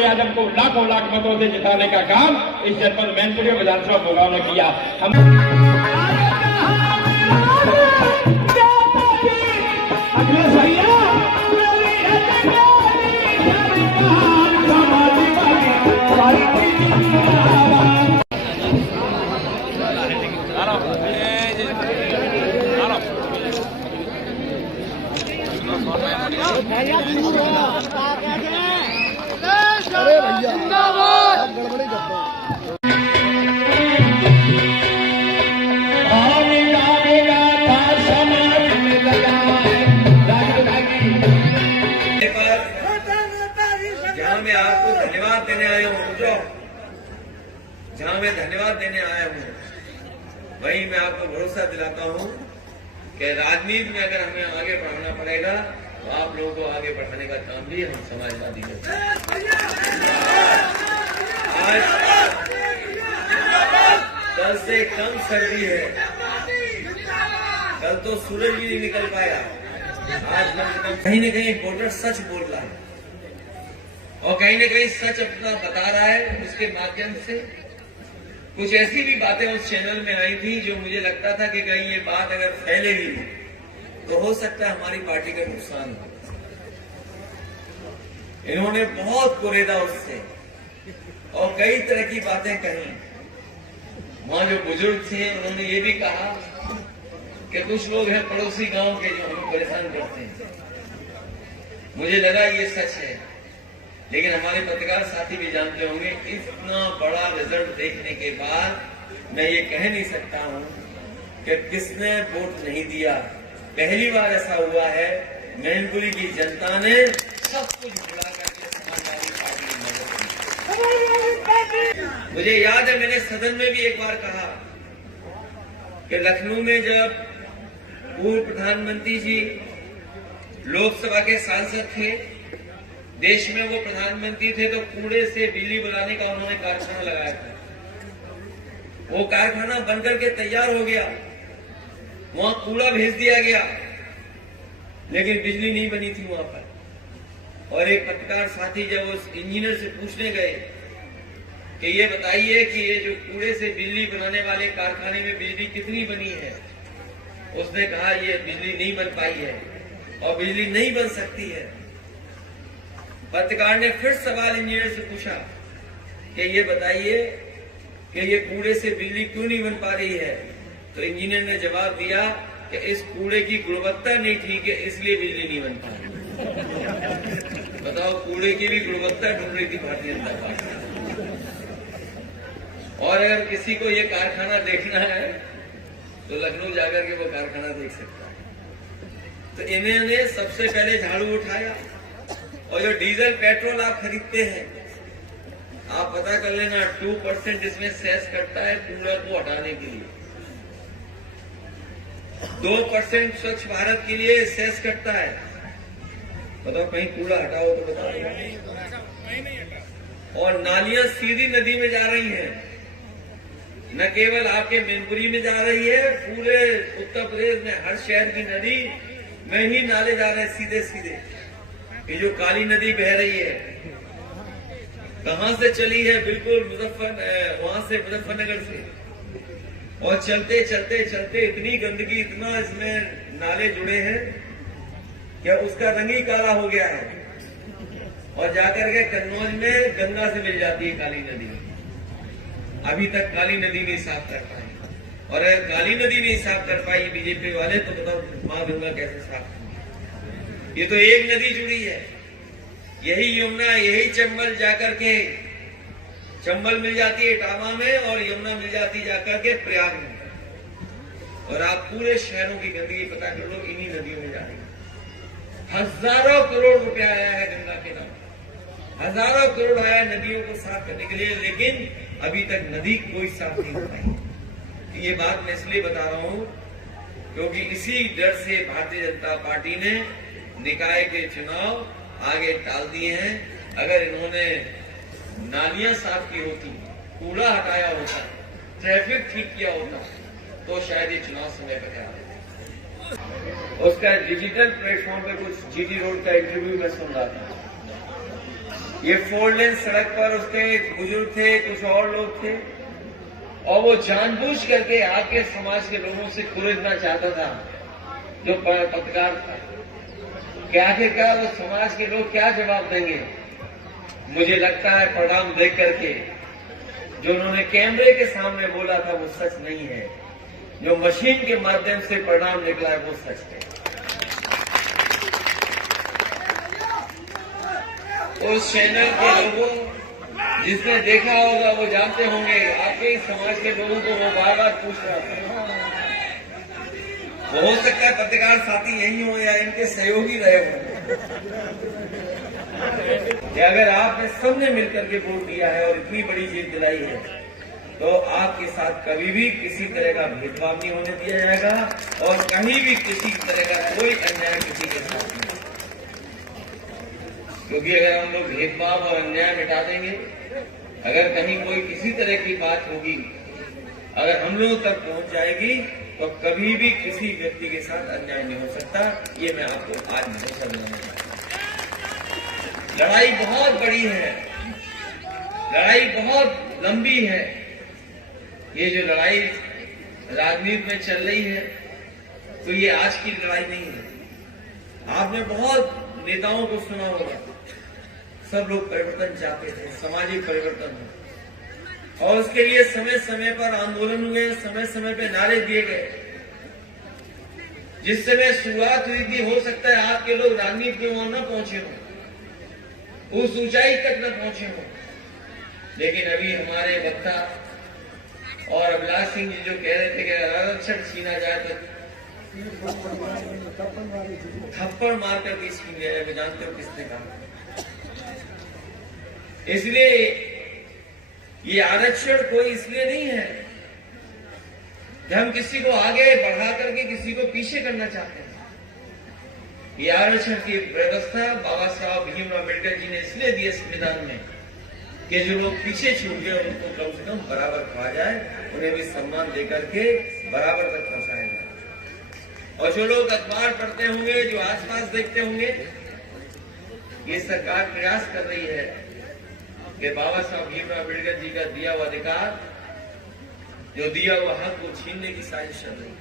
हमारे आजम को लाखों लाख मतों से जिताने का काम इस जनपद मैनपुरी विधानसभा भोगाव ने किया। अरे भैया गड़बड़ी करता जहाँ मैं आपको धन्यवाद देने आया हूँ, जहाँ मैं धन्यवाद देने आया हूँ, वहीं मैं आपको भरोसा दिलाता हूँ कि राजनीति में अगर हमें आगे बढ़ाना पड़ेगा तो आप लोगों को आगे बढ़ाने का काम भी हम समाजवादी करते हैं। आज कल से कम सर्दी है, कल तो सूरज भी नहीं निकल पाया, आज कहीं न कहीं वोटर सच बोल रहा है और कहीं न कहीं सच अपना बता रहा है। उसके माध्यम से कुछ ऐसी भी बातें उस चैनल में आई थी जो मुझे लगता था कि कहीं ये बात अगर फैलेगी तो हो सकता है हमारी पार्टी का नुकसान हो। इन्होंने बहुत कुरेदा उससे और कई तरह की बातें कही। वहां जो बुजुर्ग थे उन्होंने ये भी कहा कि कुछ लोग हैं पड़ोसी गांव के जो हमें परेशान करते हैं। मुझे लगा ये सच है, लेकिन हमारे पत्रकार साथी भी जानते होंगे, इतना बड़ा रिजल्ट देखने के बाद मैं ये कह नहीं सकता हूं कि किसने वोट नहीं दिया। पहली बार ऐसा हुआ है, मैनपुरी की जनता ने सब कुछ भुला करके समाजवादी पार्टी की मदद की। मुझे याद है मैंने सदन में भी एक बार कहा कि लखनऊ में जब पूर्व प्रधानमंत्री जी लोकसभा के सांसद थे, देश में वो प्रधानमंत्री थे, तो कूड़े से बिजली बनाने का उन्होंने कारखाना लगाया था। वो कारखाना बनकर के तैयार हो गया, वहां कूड़ा भेज दिया गया, लेकिन बिजली नहीं बनी थी वहां पर। और एक पत्रकार साथी जब उस इंजीनियर से पूछने गए कि ये बताइए कि ये जो कूड़े से बिजली बनाने वाले कारखाने में बिजली कितनी बनी है, उसने कहा ये बिजली नहीं बन पाई है और बिजली नहीं बन सकती है। पत्रकार ने फिर सवाल इंजीनियर से पूछा कि ये बताइए कि ये कूड़े से बिजली क्यों नहीं बन पा रही है, तो इंजीनियर ने जवाब दिया कि इस कूड़े की गुणवत्ता नहीं ठीक है, इसलिए बिजली नहीं बन पा रही। बताओ, कूड़े की भी गुणवत्ता ढूंढ रही थी भारतीय जनता पार्टी। और अगर किसी को ये कारखाना देखना है तो लखनऊ जाकर के वो कारखाना देख सकता है। तो इन्होंने सबसे पहले झाड़ू उठाया और जो डीजल पेट्रोल आप खरीदते हैं, आप पता कर लेना 2% इसमें सेस कटता है कूड़ा को हटाने के लिए, 2% स्वच्छ भारत के लिए सेस कटता है। बताओ कहीं कूड़ा हटाओ तो बताओ। और नालियां सीधी नदी में जा रही हैं, न केवल आपके मैनपुरी में जा रही है, पूरे उत्तर प्रदेश में हर शहर की नदी में ही नाले जा रहे हैं सीधे सीधे। ये जो काली नदी बह रही है, कहां से चली है? बिल्कुल वहां से मुजफ्फरनगर से, और चलते चलते चलते इतनी गंदगी, इतना इसमें नाले जुड़े हैं क्या उसका रंग ही काला हो गया है। और जाकर के कन्नौज में गंगा से मिल जाती है काली नदी। अभी तक काली नदी नहीं साफ कर पाई, और अगर काली नदी नहीं साफ कर पाई बीजेपी वाले, तो बताओ मां गंगा कैसे साफ होगी? ये तो एक नदी जुड़ी है, यही यमुना, यही चंबल जाकर के, चंबल मिल जाती है इटावा में और यमुना मिल जाती जाकर के प्रयाग में। और आप पूरे शहरों की गंदगी पता कर लो, इन्हीं नदियों में जा रही है। हजारों करोड़ रुपया आया है गंगा के नाम, हजारों करोड़ आया नदियों को साफ करने के लिए, लेकिन अभी तक नदी कोई साफ नहीं हो पाई। ये बात मैं इसलिए बता रहा हूं क्योंकि इसी डर से भारतीय जनता पार्टी ने निकाय के चुनाव आगे टाल दिए हैं। अगर इन्होंने नालियां साफ की होती, कूड़ा हटाया होता, ट्रैफिक ठीक किया होता, तो शायद ये चुनाव समय पर करा देते। उसका डिजिटल प्लेटफॉर्म पे कुछ जीटी रोड का इंटरव्यू में सुन रहा था, ये 4 लेन सड़क पर उसके बुजुर्ग थे, कुछ और लोग थे, और वो जानबूझ करके आके समाज के लोगों से खुरदना चाहता था, जो पत्रकार था। क्या आखिरकार वो समाज के लोग क्या जवाब देंगे? मुझे लगता है परिणाम देख करके जो उन्होंने कैमरे के सामने बोला था वो सच नहीं है, जो मशीन के माध्यम से परिणाम निकला है वो सच है। उस चैनल के लोगों जिसने देखा होगा वो जानते होंगे, आपके ही समाज के लोगों को वो बार बार पूछ रहा था। वो हो सकता है पत्रकार साथी यही हो या इनके सहयोगी रहे हों कि अगर आपने सबने मिलकर के वोट दिया है और इतनी बड़ी जीत दिलाई है, तो आपके साथ कभी भी किसी तरह का भेदभाव नहीं होने दिया जाएगा और कहीं भी किसी तरह का कोई अन्याय किसी के साथ नहीं। क्योंकि अगर हम लोग भेदभाव और अन्याय मिटा देंगे, अगर कहीं कोई किसी तरह की बात होगी, अगर हम लोगों तक पहुंच जाएगी, तो कभी भी किसी व्यक्ति के साथ अन्याय नहीं हो सकता। ये मैं आपको आज भरोसा दिलाऊंगा। लड़ाई बहुत बड़ी है, लड़ाई बहुत लंबी है। ये जो लड़ाई राजनीति में चल रही है, तो ये आज की लड़ाई नहीं है। आपने बहुत नेताओं को सुना होगा, सब लोग परिवर्तन चाहते थे, सामाजिक परिवर्तन हो, और उसके लिए समय समय पर आंदोलन हुए, समय समय पर नारे दिए गए। जिस समय शुरुआत हुई थी, हो सकता है आपके लोग राजनीति में वहां न पहुंचे हों, उस ऊंचाई तक न पहुंचे हों, लेकिन अभी हमारे वक्ता और अभिलाष सिंह जी जो कह रहे थे कि आरक्षण छीना जाए तो थप्पड़ मारकर के छीन लिया जाए, जानते हो किसने कहा? इसलिए ये आरक्षण कोई इसलिए नहीं है कि हम किसी को आगे बढ़ा करके किसी को पीछे करना चाहते हैं। ये आरक्षण की व्यवस्था बाबा साहब भीमराव अम्बेडकर जी ने इसलिए दी संविधान में कि जो लोग पीछे छूट गए उनको कम से कम बराबर कहा जाए, उन्हें भी सम्मान देकर के बराबर तक पहुंचाया जाए। और जो लोग अखबार पढ़ते होंगे, जो आसपास देखते होंगे, ये सरकार प्रयास कर रही है कि बाबा साहब भीमराव अम्बेडकर जी का दिया हुआ अधिकार, जो दिया हुआ हक को छीनने की साजिश चल रही है।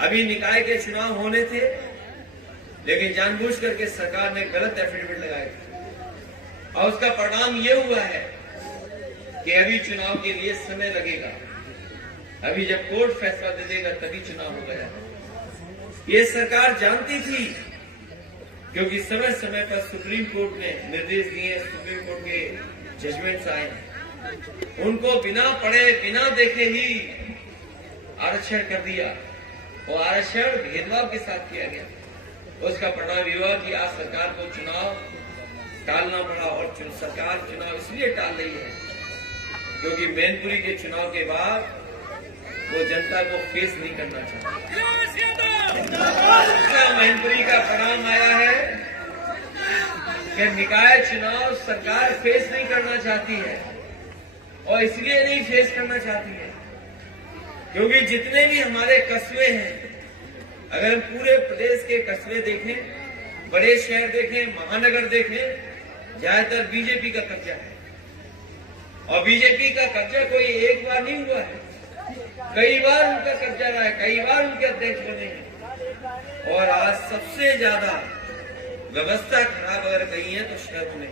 अभी निकाय के चुनाव होने थे, लेकिन जानबूझ करके सरकार ने गलत एफिडेविट लगाए थे, और उसका परिणाम ये हुआ है कि अभी चुनाव के लिए समय लगेगा। अभी जब कोर्ट फैसला दे देगा तभी चुनाव हो गया। ये सरकार जानती थी, क्योंकि समय समय पर सुप्रीम कोर्ट ने निर्देश दिए, सुप्रीम कोर्ट के जजमेंट्स आए, उनको बिना पढ़े बिना देखे ही आरक्षण कर दिया, और आरक्षण भेदभाव के साथ किया गया। उसका परिणाम ये हुआ कि आज सरकार को चुनाव टालना पड़ा, और सरकार चुनाव इसलिए टाल रही है क्योंकि मैनपुरी के चुनाव के बाद वो जनता को फेस नहीं करना चाहती। मैनपुरी का परिणाम आया है कि निकाय चुनाव सरकार फेस नहीं करना चाहती है, और इसलिए नहीं फेस करना चाहती है क्योंकि जितने भी हमारे कस्बे हैं, अगर हम पूरे प्रदेश के कस्बे देखें, बड़े शहर देखें, महानगर देखें, ज्यादातर बीजेपी का कब्जा है। और बीजेपी का कब्जा कोई एक बार नहीं हुआ है, कई बार उनका कब्जा रहा है, कई बार उनके अध्यक्ष बने हैं। और आज सबसे ज्यादा व्यवस्था खराब अगर कहीं है तो शहरों में।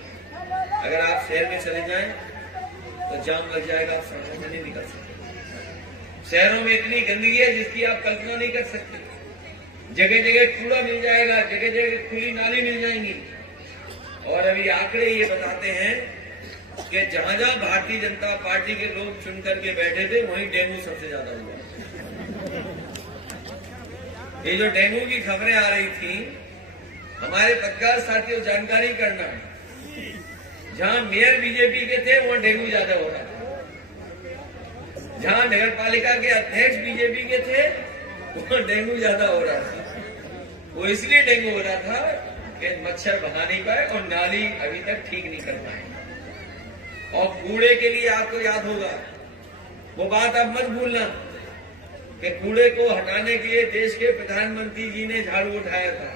अगर आप शहर में चले जाएं तो जाम लग जाएगा, आप सड़कों में नहीं निकल सकते। शहरों में इतनी गंदगी है जिसकी आप कल्पना नहीं कर सकते। जगह जगह कूड़ा मिल जाएगा, जगह जगह खुली नाली मिल जाएंगी। और अभी आंकड़े ये बताते हैं कि जहां जहां भारतीय जनता पार्टी के लोग चुन करके बैठे थे, वहीं डेंगू सबसे ज्यादा हुआ। ये जो डेंगू की खबरें आ रही थी, हमारे पत्रकार साथियों जानकारी करना, जहां मेयर बीजेपी के थे वहां डेंगू ज्यादा हो रहा था, जहां नगर पालिका के अध्यक्ष बीजेपी के थे वहां डेंगू ज्यादा हो रहा था। वो इसलिए डेंगू हो रहा था कि मच्छर भगा नहीं पाए और नाली अभी तक ठीक नहीं कर पाए। और कूड़े के लिए आपको याद होगा, वो बात आप मत भूलना कि कूड़े को हटाने के लिए देश के प्रधानमंत्री जी ने झाड़ू उठाया था।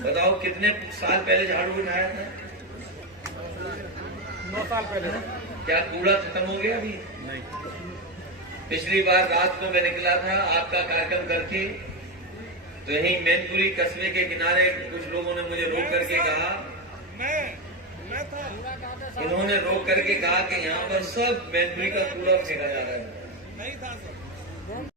बताओ कितने साल पहले झाड़ू उठाया था? 9 साल पहले। क्या कूड़ा खत्म हो गया अभी? नहीं। पिछली बार रात को मैं निकला था आपका कार्यक्रम करके, तो यही मैनपुरी कस्बे के किनारे कुछ लोगों ने मुझे रोक करके कहा, इन्होंने रोक करके कहा कि यहाँ पर सब मैनपुरी का कूड़ा फेंका जा रहा है। नहीं था सर।